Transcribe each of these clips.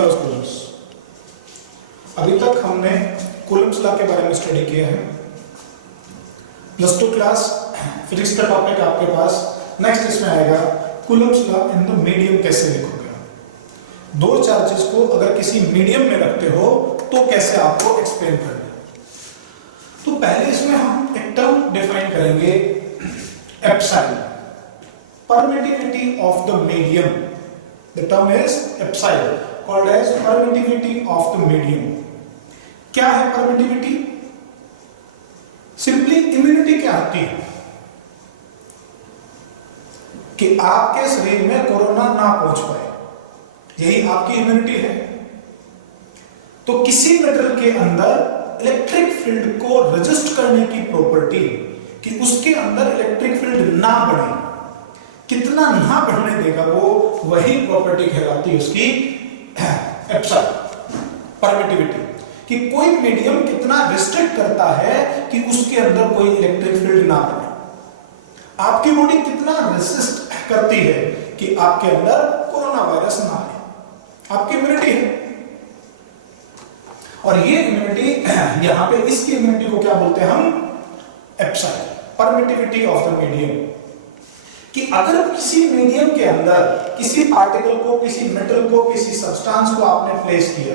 Hello students, अभी तक हमने कूलम्ब्स लॉ के बारे में स्टडी किया है। प्लस टू क्लास फिजिक्स का टॉपिक आपके पास नेक्स्ट इसमें आएगा Coulomb's law in the medium कैसे लिखोगे। दो चार्जेस को अगर किसी मीडियम में रखते हो तो कैसे आपको एक्सप्लेन करना। तो पहले इसमें हम एक टर्म डिफाइन करेंगे, epsilon, permittivity of the medium. The term is epsilon, called as permittivity of the medium. क्या है permittivity? Simply immunity क्या होती है कि आपके शरीर में कोरोना ना पहुंच पाए, यही आपकी इम्यूनिटी है। तो किसी मेटल के अंदर इलेक्ट्रिक फील्ड को रजिस्ट करने की प्रॉपर्टी कि उसके अंदर इलेक्ट्रिक फील्ड ना बढ़े, कितना ना बढ़ने देगा वो, वही प्रॉपर्टी कहलाती है उसकी एप्सिलॉन, परमिटिविटी, कि कोई मीडियम कितना रिस्ट्रिक्ट करता है कि उसके अंदर कोई इलेक्ट्रिक फील्ड ना बने। आपकी बॉडी कितना रेसिस्ट करती है कि आपके अंदर कोरोना वायरस ना आए, आपकी इम्यूनिटी है। और ये इम्यूनिटी यहां पे इसकी इम्यूनिटी को क्या बोलते हैं हम, epsilon, permittivity of the medium. कि अगर किसी मीडियम के अंदर किसी पार्टिकल को, किसी मेटल को, किसी सब्सटेंस को आपने प्लेस किया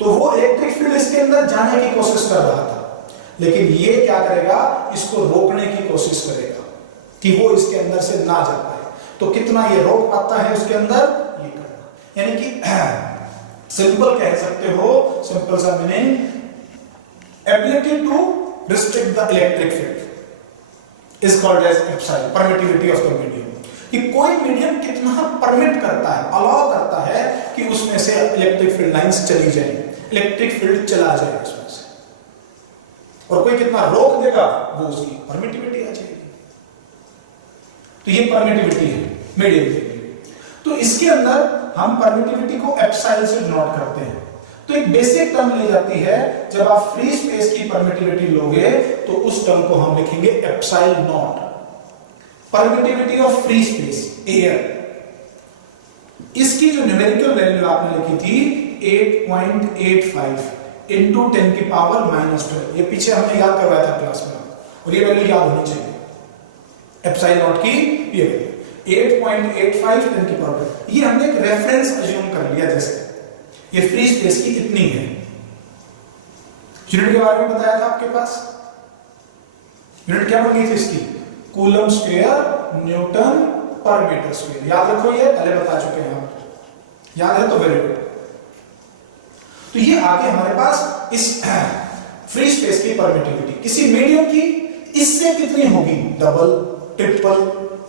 तो वो इलेक्ट्रिक फील्ड इसके अंदर जाने की कोशिश कर रहा था, लेकिन ये क्या करेगा, इसको रोकने की कोशिश करेगा कि वो इसके अंदर से ना जा पाए। तो कितना ये रोक पाता है उसके अंदर, ये करना। यानी कि सिंपल कह सकते हो, सिंपल सा meaning, ability to restrict the electric field is called as epsilon, permittivity of the medium। कि कोई मीडियम कितना परमिट करता है, अलाउ करता है कि उसमें से इलेक्ट्रिक फील्ड लाइंस चली जाए, इलेक्ट्रिक फील्ड चला जाए उसमें से, और कोई कितना रोक देगा, वो उसकी परमिटिविटी आ जाएगी। तो ये परमिटिविटी है मीडियम के लिए। तो इसके अंदर हम परमिटिविटी को एप्सिलॉन से डिनोट करते हैं। तो एक बेसिक टर्म ली जाती है, जब आप फ्री स्पेस की परमिटिविटी लोगे तो उस टर्म को हम लिखेंगे epsilon not, permittivity of free space, air. इसकी जो न्यूमेरिकल वैल्यू आपने लिखी थी 8.85 इंटू 10 की पावर -12, ये पीछे हमने याद करवाया था क्लास में, और ये वैल्यू याद होनी चाहिए। एप्सिलॉन नॉट की ये 8.85 10 की पावर, ये हमने एक रेफरेंस अज्यूम कर लिया, जैसे ये फ्री स्पेस की इतनी है। यूनिट के बारे में बताया था आपके पास, यूनिट क्या बन गई थी इसकी, कूलम स्क्वायर न्यूटन पर मीटर स्क्वायर। याद रखो, ये पहले बता चुके हैं आप, याद है तो वेरी गुड। तो ये आगे हमारे पास इस फ्री स्पेस की परमिटिविटी किसी मीडियम की इससे कितनी होगी, double, triple,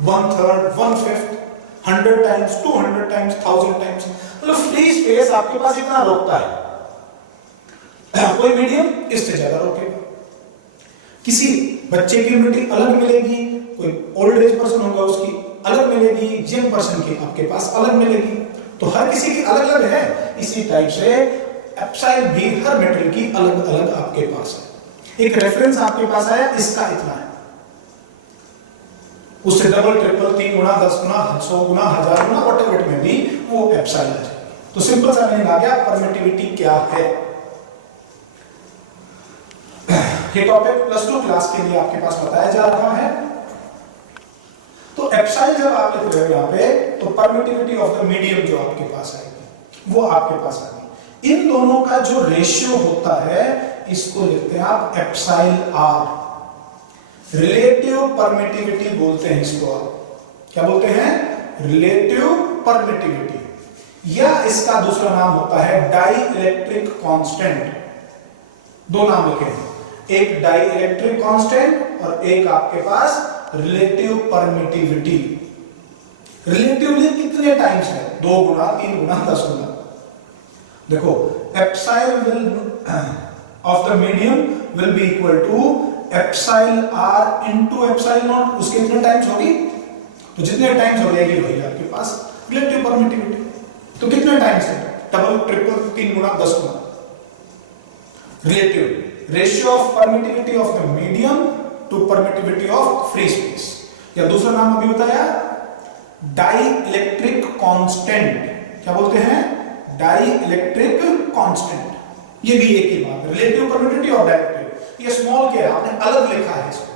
1/3, 1/5, 100 times, 200 times, 1000 times. मतलब फ्री स्पेस आपके पास इतना रोकता है, कोई मीडियम इससे ज्यादा रोकेगा। किसी बच्चे की इम्यूनिटी अलग मिलेगी, कोई ओल्ड एज पर्सन होगा उसकी अलग मिलेगी, यंग पर्सन की आपके पास अलग मिलेगी। तो हर किसी की अलग अलग है। इसी टाइप से एप्सिलॉन भी हर मेटल की अलग अलग आपके पास है। एक रेफरेंस आपके पास आया, इसका इतना है, उससे डबल, ट्रिपल, 3 गुना, 10 गुना, 100 गुना, 1000 गुना, व्हाटएवर इट में भी वो एप्सिलॉन आ जाएगी। तो सिंपल सा मीनिंग आ गया, परमिटिविटी क्या है। ये टॉपिक प्लस 2 क्लास के लिए आपके पास बताया जा रहा है। तो एप्सिलॉन जब आप लिख रहे हो यहाँ पे, तो परमिटिविटी ऑफ द मीडियम जो आपके पास आएगी वो आपके पास आएगी। इन दोनों का जो रेशियो होता है इसको लिखते हैं आप एप्सिलॉन आर, रिलेटिव परमिटिविटी बोलते हैं इसको। आप क्या बोलते हैं, रिलेटिव परमिटिविटी, या इसका दूसरा नाम होता है डाई इलेक्ट्रिक कांस्टेंट। दो नाम लिखे हैं, एक डाई इलेक्ट्रिक कांस्टेंट और एक आपके पास रिलेटिव परमिटिविटी। रिलेटिवली कितने टाइम्स है, 2 गुना, 3 गुना, 10 गुना। देखो, epsilon will of the medium will be equal to epsilon R into epsilon naught. उसके कितने टाइम्स होगी, तो जितने टाइम्स हो जाएगी वही आपके पास रिलेटिव परमिटिविटी। तो कितने टाइम्स है, डबल, ट्रिपल, 3 गुना, 10 गुना। Relative ratio of permittivity of the medium to permittivity of free space, या दूसरा नाम अभी बताया डाई इलेक्ट्रिक कांस्टेंट। क्या बोलते हैं, डाई इलेक्ट्रिक कांस्टेंट, ये भी एक ही बात है, रिलेटिव परमिटिविटी और डाइलेक्ट्रिक। ये स्मॉल के आपने अलग लिखा है इसको,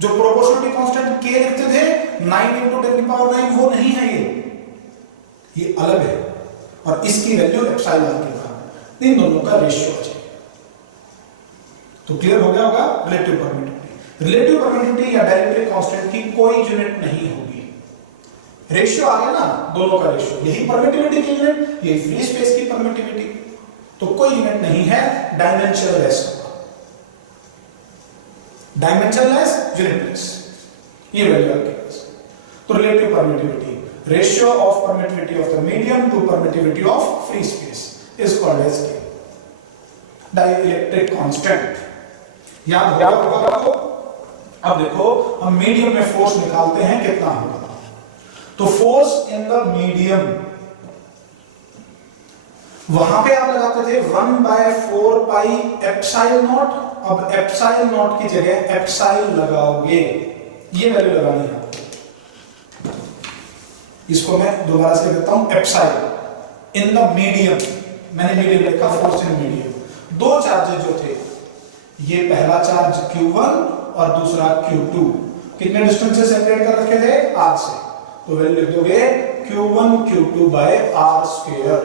जो प्रोपोर्शनलिटी कांस्टेंट के लिखते थे 9 × 10⁹ वो नहीं है, ये अलग है, और इसकी वैल्यू एप्सिलॉन के बराबर। इन दोनों का रेशियो आ जाएगा। तो क्लियर हो गया होगा रिलेटिव परमिटिविटी। रिलेटिव परमिटिविटी या डाइलेक्ट्रिक कांस्टेंट की कोई यूनिट नहीं होगी। रेशियो आ गया ना, दोनों का रेशियो, यही परमिटिविटी की यूनिट, यही फ्री स्पेस की परमिटिविटी, तो कोई यूनिट नहीं है, डायमेंशनलेस, डायमेंशनलेस, यूनिटलेस, ये वैल्यू आपके पास। तो relative permittivity, ratio of permittivity of the medium to permittivity of free space is called as K dielectric constant. याद होगा आपको। अब देखो हम मीडियम में फोर्स निकालते हैं, कितना होगा। तो फोर्स इन द मीडियम, वहां पे आप लगाते थे 1/4 पाई एप्सिलॉन नॉट, अब एप्सिलॉन नॉट की जगह एप्सिलॉन लगाओगे, ये वैल्यू लगानी है। इसको मैं दोबारा से कहता हूं एप्सिलॉन इन द मीडियम, मैंने मीडियम लिखा, फोर्स इन मीडियम। दो चार्जेस जो थे, ये पहला चार्ज Q1 और दूसरा Q2, कितने डिस्टेंस से सेपरेट कर रखे थे, R से, तो वैल्यू लिख दोगे Q1 Q2/r²।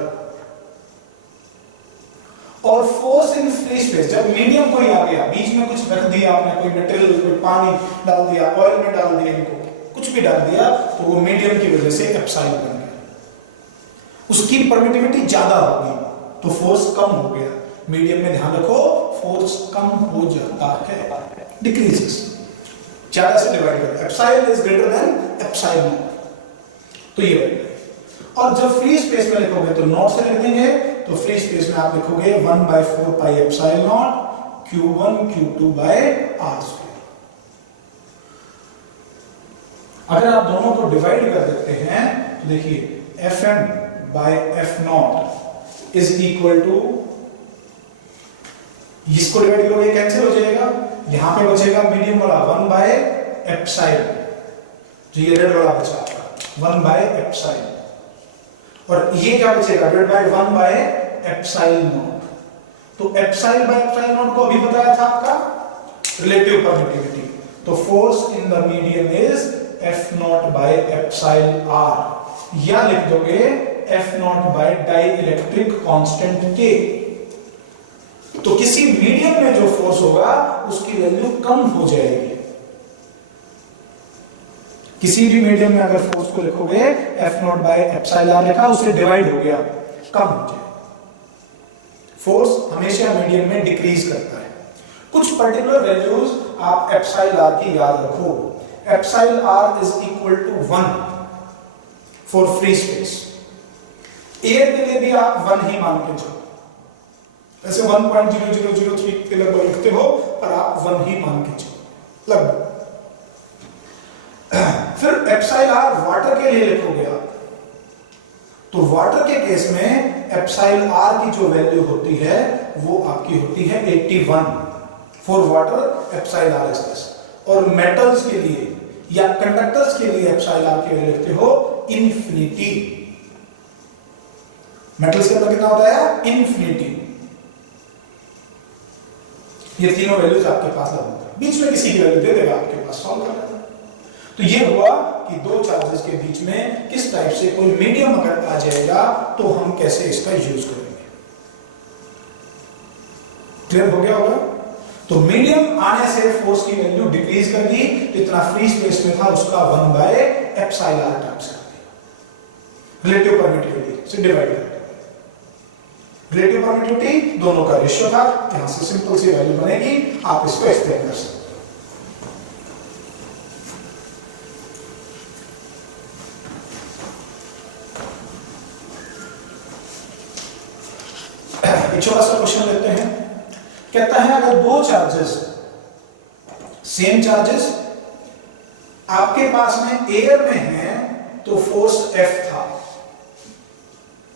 और फोर्स इन फ्री स्पेस, जब मीडियम कोई आ गया, बीच में कुछ रख दिया आपने, कोई मटेरियल, कोई पानी डाल दिया, ऑयल में डाल दिया, इनको कुछ भी डाल दिया, तो वो मीडियम की वजह से एप्सिलॉन बन गया, उसकी परमिटिविटी ज्यादा होगी, तो फोर्स कम हो गया। मीडियम में ध्यान रखो, फोर्स कम हो जाता है, डिक्रीजेस, ज्यादा से डिवाइड करो, epsilon is greater than epsilon not, तो ये वैल्यू। और जब फ्री स्पेस में लिखोगे तो नॉट से लिख देंगे, तो फ्री स्पेस में आप लिखोगे 1/4 pi epsilon not Q1 Q2/r²। अगर आप दोनों को डिवाइड कर देते हैं तो देखिए Fm/F0 इज इक्वल टू, इसको डिवाइड करोगे कैंसिल हो जाएगा, यहां पे बचेगा मीडियम वाला 1/एप्सिलॉन, जो ये रेड वाला बचा 1/एप्सिलॉन, और ये क्या बचेगा, डिवाइड बाय 1/एप्सिलॉन नॉट। तो एप्सिलॉन/एप्सिलॉन नॉट को अभी बताया था आपका रिलेटिव परमिटिविटी, तो force in the medium is F0/एप्सिलॉन r, या लिख दोगे F0 die electric constant K। तो किसी मीडियम में जो फोर्स होगा उसकी वैल्यू कम हो जाएगी, किसी भी मीडियम में अगर फोर्स को लिखोगे F0/एप्सिलॉन r लिखा, उससे डिवाइड हो गया, कम हो जाएगा। फोर्स हमेशा मीडियम में डिक्रीज करता है। कुछ पर्टिकुलर वैल्यूज आप एप्सिलॉन r की याद रखो, epsilon r is equal to 1 for free space. Air के लिए भी आप 1 ही मान के चलो, ऐसे 1.0003 के लगभग लिखते हो, पर आप 1 ही मान के चलो लगभग। फिर एप्सिलॉन r वाटर के लिए लिखोगे आप, तो वाटर के केस में एप्सिलॉन r की जो वैल्यू होती है वो आपकी होती है 81 for water, epsilon r is this. और मेटल्स के लिए या कंडक्टर्स के लिए एप्सिलॉन r की वैल्यू लिखते हो इन्फिनिटी। मेटल्स के अंदर कितना होता है, इन्फिनिटी। ये तीनों वैल्यूज आपके पास लगेगा, बीच में किसी की वैल्यू दे देगा आपके पास, सॉल्व कर लेना। तो ये हुआ कि दो चार्जेस के बीच में किस टाइप से कोई मीडियम अगर आ जाएगा तो हम कैसे इसका यूज करेंगे। क्लियर हो गया होगा। तो मीडियम आने से फोर्स की वैल्यू डिक्रीज कर दी, तो इतना फ्री स्पेस में था उसका 1/एप्सिलॉन r टाइम्स कर दिया, रिलेटिव परमिटिविटी से डिवाइड कर दिया। रिलेटिव परमिटिविटी दोनों का रेशियो था, यहां से सिंपल सी वैल्यू बनेगी, आप इसको एक्सप्लेन कर सकते हैं। एक छोटा सा क्वेश्चन लेते हैं। कहता है अगर दो चार्जेस, सेम चार्जेस आपके पास में एयर में है तो फोर्स F था,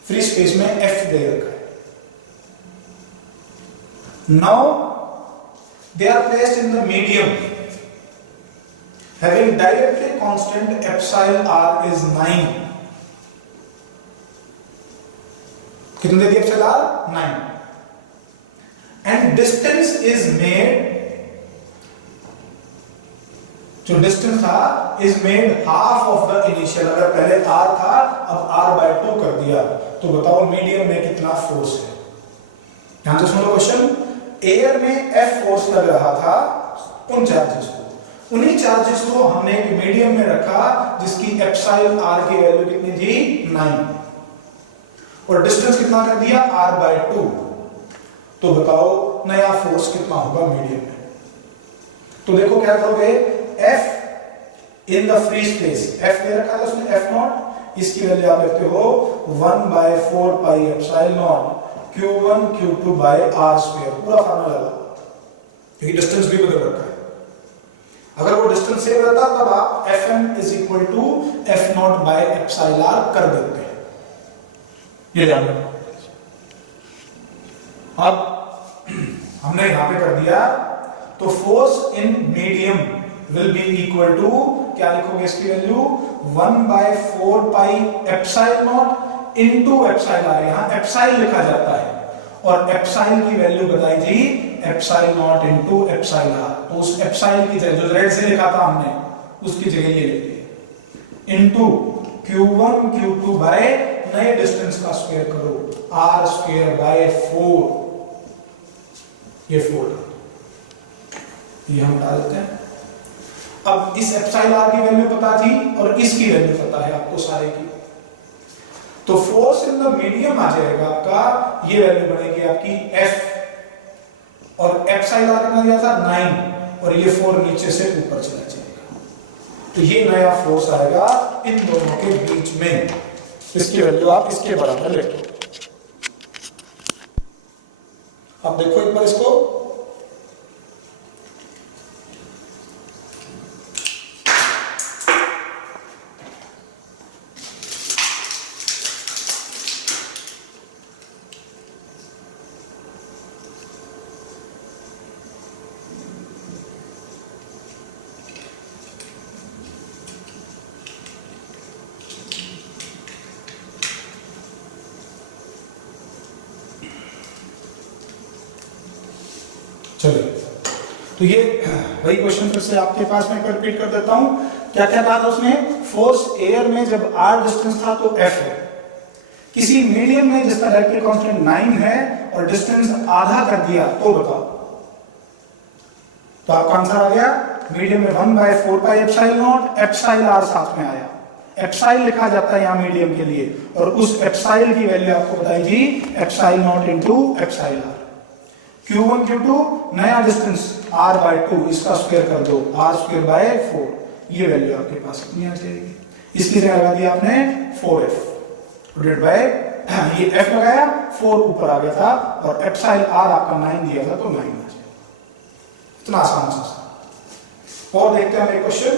फ्री स्पेस में F दे रखा है। Now they are placed in the medium having dielectric constant epsilon r is 9। कितने दे दिया epsilon R 9 and distance is made, जो डिस्टेंस था is made half of the initial, अगर पहले r था अब r/2 कर दिया तो बताओ मीडियम में कितना फोर्स है। ध्यान से सुनो क्वेश्चन, एयर में F फोर्स लग रहा था उन चार्जेस को, उन्हीं चार्जेस को हमने एक मीडियम में रखा जिसकी एप्सिलॉन r की वैल्यू कितनी थी 9 और डिस्टेंस कितना कर दिया r/2, तो बताओ नया फोर्स कितना होगा मीडियम में। तो देखो क्या करोगे, F in the free space, F दे रखा था उसने F0, इसकी वैल्यू आप लिखते हो 1/4 pi epsilon not Q1 Q2 by r², पूरा फार्मूला लगा, क्योंकि डिस्टेंस भी बदल रखा है। अगर वो डिस्टेंस सेम रहता तब आप Fm is equal to F0 by epsilon r कर देते हैं, ये ध्यान रखना। अब हमने यहां पे कर दिया, तो force in medium will be equal to, क्या लिखोगे इसकी वैल्यू 1/4 pi epsilon naught into epsilon r, यहां एप्सिलॉन लिखा जाता है और एप्सिलॉन की वैल्यू बताई थी epsilon naught into epsilon r, तो उस एप्सिलॉन की जगह जो रेड से लिखा था हमने उसकी जगह ये लिख दिया इनटू Q1 Q2 बाय नए डिस्टेंस का स्क्वायर करो r²/4, ये 4 ये हम डाल देते हैं। अब इस एप्सिलॉन r की वैल्यू पता थी और इसकी वैल्यू पता है आपको सारे की, तो फोर्स इन द मीडियम आ जाएगा आपका, ये वैल्यू बनेगी आपकी F और एप्सिलॉन r कितना दिया था 9 और ये 4 नीचे से ऊपर चला जाएगा, तो ये नया फोर्स आएगा इन दोनों के बीच में, इसकी वैल्यू आप इसके बराबर लिखो। अब देखो एक बार इसको, चलिए तो ये वही क्वेश्चन फिर से आपके पास में रिपीट कर देता हूं। क्या क्या कहा था उसने, फोर्स एयर में जब r डिस्टेंस था तो F है, किसी मीडियम में जिसका डायरेक्टली कांस्टेंट 9 है और डिस्टेंस आधा कर दिया तो बताओ, तो आपका आंसर आ गया मीडियम में 1/4 pi epsilon not, epsilon r साथ में आया, एप्सिलॉन लिखा जाता है यहां मीडियम के लिए और उस एप्सिलॉन की वैल्यू आपको बताई थी epsilon naught into epsilon r। Q1 Q2 नया डिस्टेंस r/2, इसका स्क्वायर कर दो r²/4, ये वैल्यू आपके पास कितनी आ जाएगी, इसकी जगह लगा दिया आपने 4F डिवाइडेड बाय ये F लगाया 4 ऊपर आ गया था और एप्सिलॉन r आपका 9 दिया था तो 9 आ जाएगा, इतना आसान सा। और देखते हैं एक क्वेश्चन,